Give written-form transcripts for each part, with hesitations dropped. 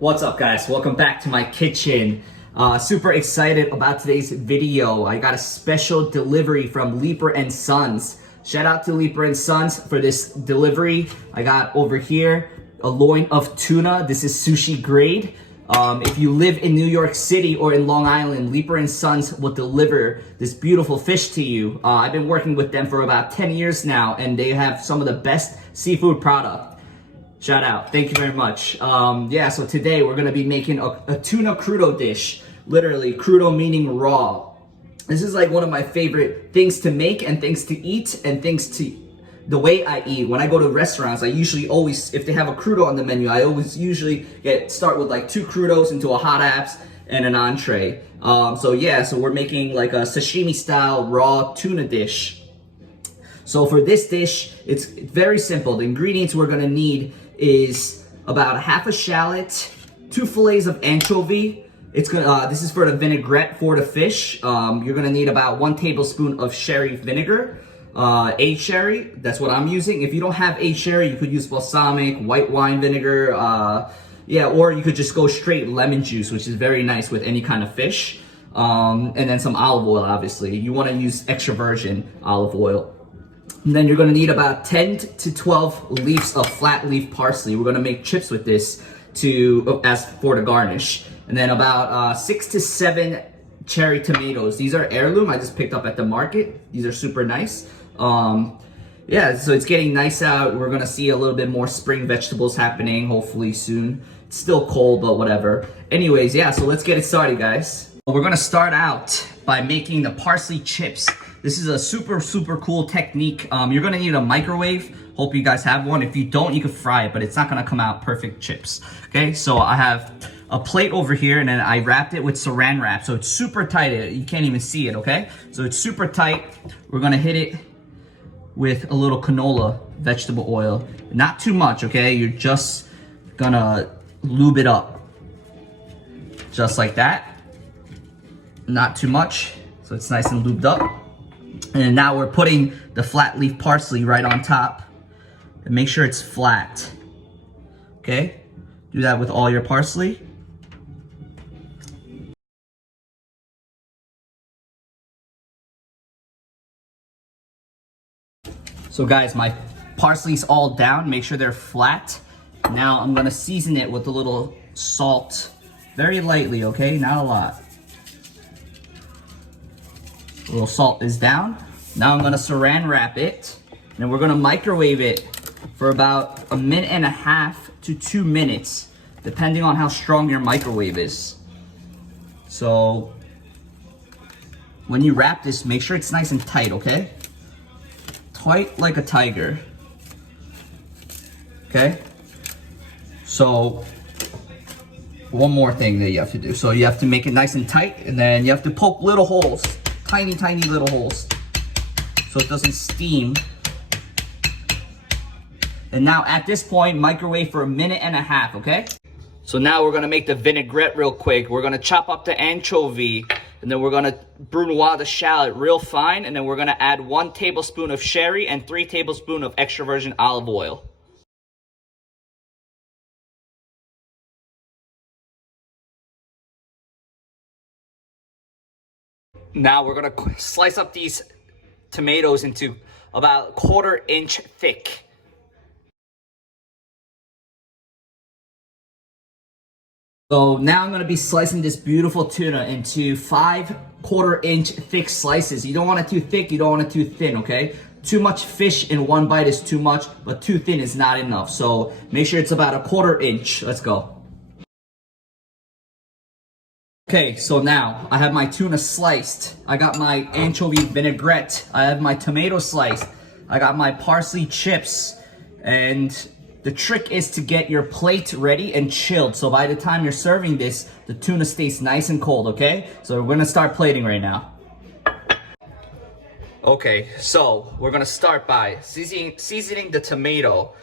What's up, guys? Welcome back to my kitchen. Super excited about today's video. I got a special delivery from Leaper and Sons. Shout out to Leaper and Sons for this delivery. I got over here a loin of tuna. This is sushi grade. If you live in New York City or in Long Island, Leaper and Sons will deliver this beautiful fish to you. I've been working with them for about 10 years now, and they have some of the best seafood product. Shout out. Thank you very much. So today we're going to be making a tuna crudo dish. Literally, crudo meaning raw. This is like one of my favorite things to make and things to eat and things to... The way I eat, when I go to restaurants, I usually always, if they have a crudo on the menu, I always usually start with like 2 crudos into a hot apps and an entree. So we're making like a sashimi style raw tuna dish. So for this dish, it's very simple. The ingredients we're gonna need is about a half a shallot, 2 fillets of anchovy. This is for the vinaigrette for the fish. You're gonna need about 1 tablespoon of sherry vinegar. Aged sherry, that's what I'm using. If you don't have aged sherry, you could use balsamic, white wine vinegar, or you could just go straight lemon juice, which is very nice with any kind of fish. And then some olive oil, obviously. You wanna use extra virgin olive oil. And then you're gonna need about 10 to 12 leaves of flat leaf parsley. We're gonna make chips with this as for the garnish. And then about 6 to 7 cherry tomatoes. These are heirloom, I just picked up at the market. These are super nice. So it's getting nice out. We're gonna see a little bit more spring vegetables happening, hopefully soon. It's still cold, but whatever. Anyways, so let's get it started, guys. We're gonna start out by making the parsley chips. This is a super cool technique. You're gonna need a microwave. Hope you guys have one. If you don't, you can fry it, but it's not gonna come out perfect chips. Okay, so I have a plate over here, and then I wrapped it with saran wrap, so it's super tight. You can't even see it, okay? So it's super tight. We're gonna hit it with a little canola vegetable oil. Not too much, okay? You're just gonna lube it up. Just like that. Not too much, so it's nice and lubed up. And now we're putting the flat leaf parsley right on top. And make sure it's flat. Okay? Do that with all your parsley. So guys, my parsley's all down. Make sure they're flat. Now I'm gonna season it with a little salt. Very lightly, okay? Not a lot. A little salt is down. Now I'm gonna saran wrap it, and we're gonna microwave it for about 1.5 to 2 minutes, depending on how strong your microwave is. So when you wrap this, make sure it's nice and tight, okay? Tight like a tiger. Okay? So one more thing that you have to do. So you have to make it nice and tight, and then you have to poke little holes. Tiny little holes, so it doesn't steam. And now at this point, microwave for 1.5 minutes, okay? So now we're gonna make the vinaigrette real quick. We're gonna chop up the anchovy, and then we're gonna brunoise the shallot real fine, and then we're gonna add 1 tablespoon of sherry and 3 tablespoons of extra virgin olive oil. Now we're gonna slice up these tomatoes into about 1/4 inch thick. So now I'm gonna be slicing this beautiful tuna into 5 1/4 inch thick slices. You don't want it too thick, you don't want it too thin, okay? Too much fish in one bite is too much, but too thin is not enough. So make sure it's about 1/4 inch. Let's go. Okay, so now I have my tuna sliced. I got my anchovy vinaigrette. I have my tomato sliced. I got my parsley chips. And the trick is to get your plate ready and chilled. So by the time you're serving this, the tuna stays nice and cold, okay? So we're gonna start plating right now. Okay, so we're gonna start by seasoning the tomato.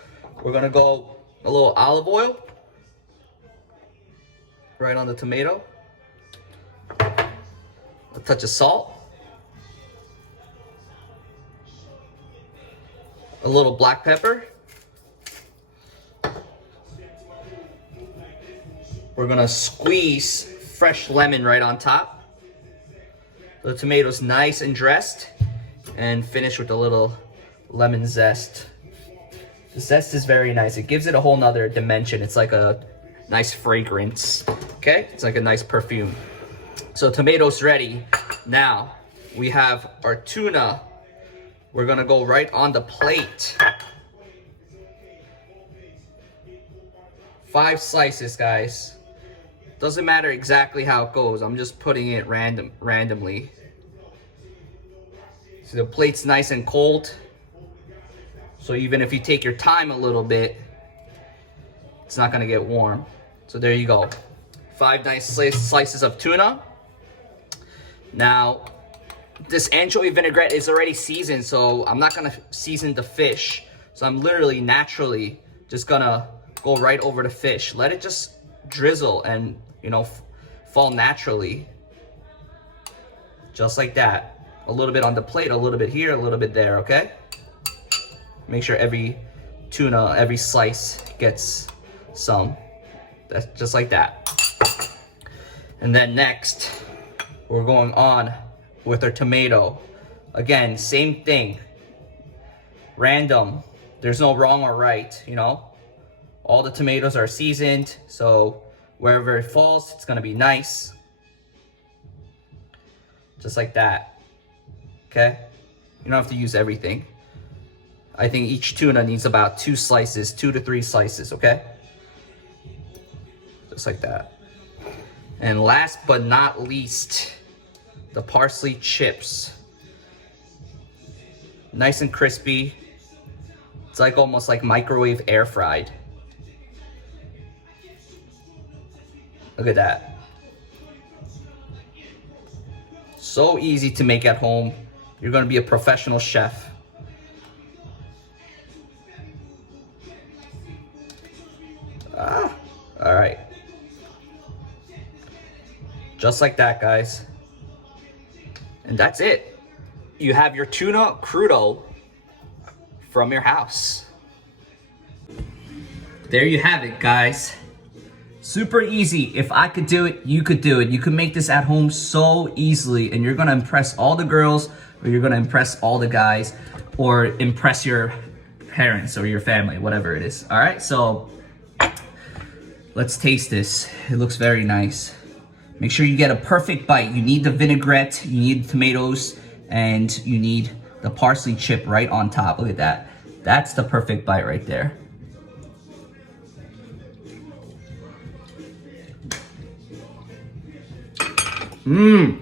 We're gonna go a little olive oil right on the tomato. A touch of salt, a little black pepper, we're gonna squeeze fresh lemon right on top. The tomatoes nice and dressed, and finish with a little lemon zest. The zest is very nice. It gives it a whole nother dimension. It's like a nice fragrance, okay? It's like a nice perfume. So tomatoes ready. Now we have our tuna. We're gonna go right on the plate. 5 slices, guys. Doesn't matter exactly how it goes. I'm just putting it randomly. So the plate's nice and cold. So even if you take your time a little bit, it's not gonna get warm. So there you go. 5 nice slices of tuna. Now, this anchovy vinaigrette is already seasoned, so I'm not gonna season the fish. So I'm literally naturally just gonna go right over the fish. Let it just drizzle and, you know, fall naturally. Just like that. A little bit on the plate, a little bit here, a little bit there, okay? Make sure every tuna, every slice gets some. That's just like that. And then next, we're going on with our tomato. Again, same thing. Random. There's no wrong or right, you know? All the tomatoes are seasoned, so wherever it falls, it's gonna be nice. Just like that. Okay? You don't have to use everything. I think each tuna needs about 2 slices, 2 to 3 slices, okay? Just like that. And last but not least, the parsley chips. Nice and crispy. It's like almost like microwave air fried. Look at that. So easy to make at home. You're gonna be a professional chef. All right. Just like that, guys. And that's it. You have your tuna crudo from your house. There you have it, guys. Super easy. If I could do it, you could do it. You can make this at home so easily, and you're gonna impress all the girls, or you're gonna impress all the guys, or impress your parents or your family, whatever it is. All right, so let's taste this. It looks very nice. Make sure you get a perfect bite. You need the vinaigrette, you need tomatoes, and you need the parsley chip right on top. Look at that. That's the perfect bite right there. Mmm.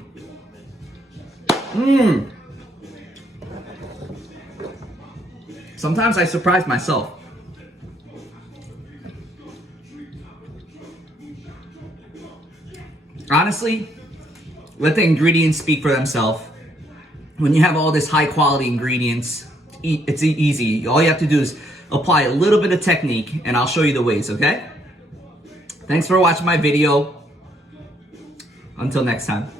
Mmm. Sometimes I surprise myself. Honestly, let the ingredients speak for themselves. When you have all this high quality ingredients, it's easy. All you have to do is apply a little bit of technique, and I'll show you the ways, okay? Thanks for watching my video. Until next time.